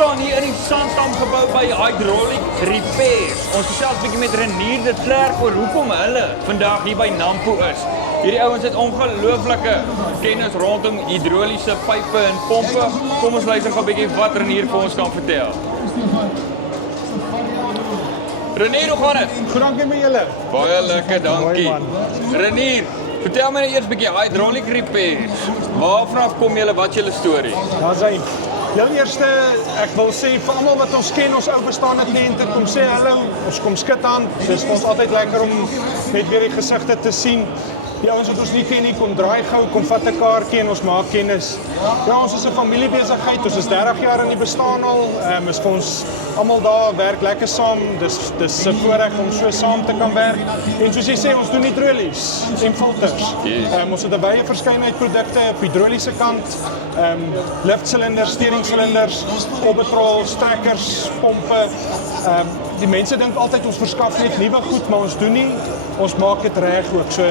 staan hier in die Santam gebou by Hydraulic Repairs. Ons gesels 'n bietjie met Renier de Klerk oor hoekom hulle vandag hier by Nampo is. Hierdie ouens het ongelooflike kennis rondom hidroliese pype en pompe. Kom ons luister gou 'n bietjie wat Renier vir ons kan vertel. Renier, hoe gaan dit? Goed, dankie met julle. Baie lekker, dankie. Mooi, Renier, vertel my nou eers 'n bietjie Hydraulic Repairs. Waarvan kom julle, wat julle storie? Daar's hy. Heel eerste, ek wil sê vir almal wat ons ken, ons ou bestaande kliënte, kom sê hallo, ons kom skud aan. Dis vir ons altyd lekker om net weer die gesigte te sien. Die ouens wat ons nie ken nie, kom draai gou, kom vat 'n kaartjie en ons maak kennis. Ja, ons is 'n familiebesigheid, ons is 30 jaar in die bestaan al. Is vir ons almal daar, werk lekker saam. Dis 'n voorreg om so saam te kan werk. En soos jy sê, ons doen hidrolies en filters. Ons het 'n wye verskeidenheid produkte op hidroliese kant. Liftsilinders, steringsilinders, opbetrol, trekkers, pompe. Die mense dink altyd ons verskaf net nuwe goed, maar ons doen nie. Ons maak dit reg ook. So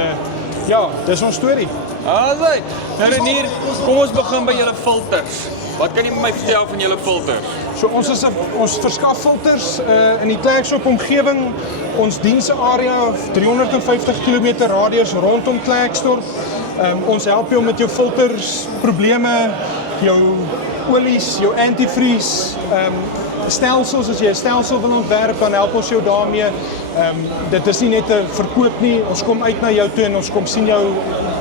ja, dis ons storie. Alright. Nou Renier, kom ons begin by julle filters. Wat kan jy my vertel van julle filters? So ons verskaf filters in die Klerksdorp omgewing. Ons diensarea 350 km radius rondom Klerksdorp. Ons help jou met jou filters, probleme, jou olies, jou antivries, stelsels. As jy 'n stelsel wil ontwerp, dan help ons jou daarmee. Dit is nie net 'n verkoop nie. Ons kom uit na jou toe en ons kom sien jou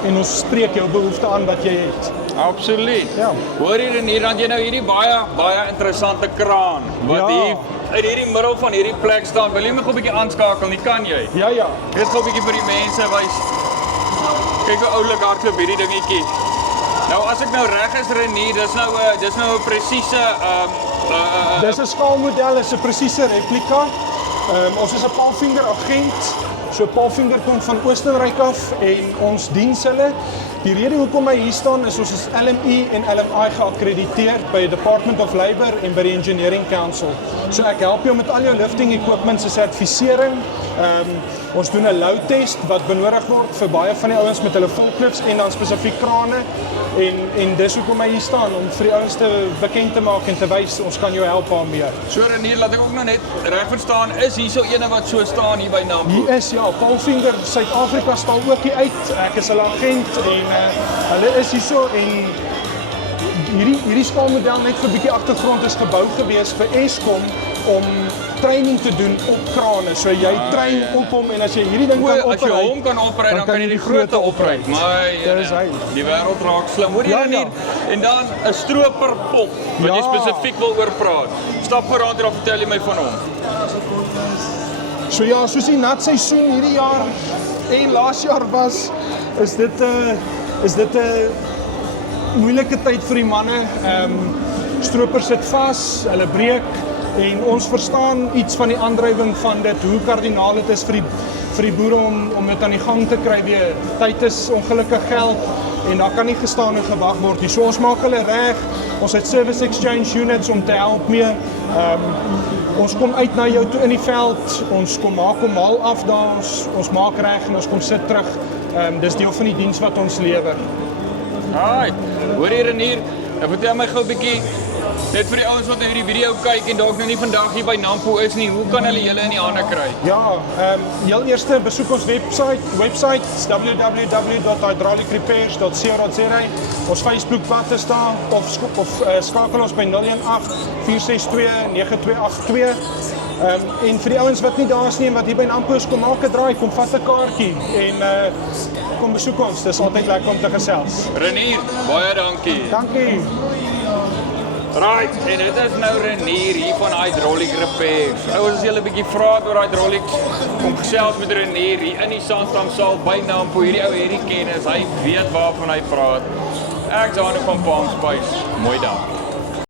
en ons spreek jou behoefte aan wat jy het. Absoluut. Ja. Hoor hier Renier, dan jy nou hierdie baie interessante kraan wat Ja. hier uit hierdie middel van hierdie plek staan. Wil jy my gou 'n bietjie aanskakel? Nie kan jy? Ja. Dit gou 'n bietjie vir die mense wys. Kyk hoe oulik hardloop hierdie dingetjie. Nou as ek nou reg is Renier, dis nou 'n presiese Dis 'n skaalmodel, is 'n presiese replika. Ons is 'n Palfinger agent. So Palfinger kom van Oostenryk af en ons diens hulle. Die rede hoekom hy hier staan is ons is LMI en LMI geakkrediteer by die Department of Labour en by die Engineering Council. So ek help jou met al jou lifting equipment se sertifisering. Ons doen 'n load test wat benodig word vir baie van die ouens met hulle volklips en dan spesifiek krane. En dis hoekom hy hier staan, om vir die ouens te bekend te maak en te wys ons kan jou help daarmee. So Renier, laat ek ook nou net reg verstaan, is hierso ene wat so staan hier by Nampo? Hier is ja, Palfinger Suid-Afrika staan ook hier uit. Ek is hulle agent en hulle is hierso en hierdie skaalmodel net vir 'n bietjie agtergrond is gebou gewees vir Eskom om training te doen op krane. So jy train op hom en as jy hierdie ding kan As jy opry, hom kan opry, dan kan jy die grootte opry. Maar Dis hy. die wêreld raak slim. Hoor jy Ja, Renier? En dan 'n stroperpomp wat jy Ja. spesifiek wil oor praat. Stap vooraan en dan vertel jy my van hom. So ja, soos die nat seisoen hierdie jaar en laas jaar was, is dit 'n moeilike tyd vir die manne. Stroopers sit vas, hulle breek en ons verstaan iets van die aandrywing van dit, hoe kardinaal dit is vir die boere om dit aan die gang te kry weer. Tyd is ongelukkig geld en daar kan nie gestaan en gewag word nie. So ons maak hulle reg. Ons het service exchange units om te help mee. Ons kom uit na jou toe in die veld. Ons maak hom mal af daar. Ons maak reg en ons kom sit terug. Dis deel van die diens wat ons lewer. Haai. Hoor hier Renier, vertel my gou 'n bietjie net vir die ouens wat hierdie video kyk en dalk nou nie vandag hier by Nampo is nie. Hoe kan hulle julle in die hande kry? Ja, heel eerste besoek ons website www.hydraulicrepairs.co.za. Ons Facebookblad is daar of skakel ons by 018 462 9282. En vir die ouens wat nie daar is nie en wat hier by Nampo is, kom maak 'n draai, kom vat 'n kaartjie en kom besoek ons. Dis altyd lekker om te gesels. Renier, baie dankie. Dankie. Right, en dit is nou Renier hier van Hydraulic Repairs. Ouers as julle 'n bietjie vra oor hydraulics, kom gesels met Renier hier in die Santam saal by Nampo. Hierdie ou hierdie kennis, hy weet waarvan hy praat. Ek is Arno van Palm Spice. Mooi dag.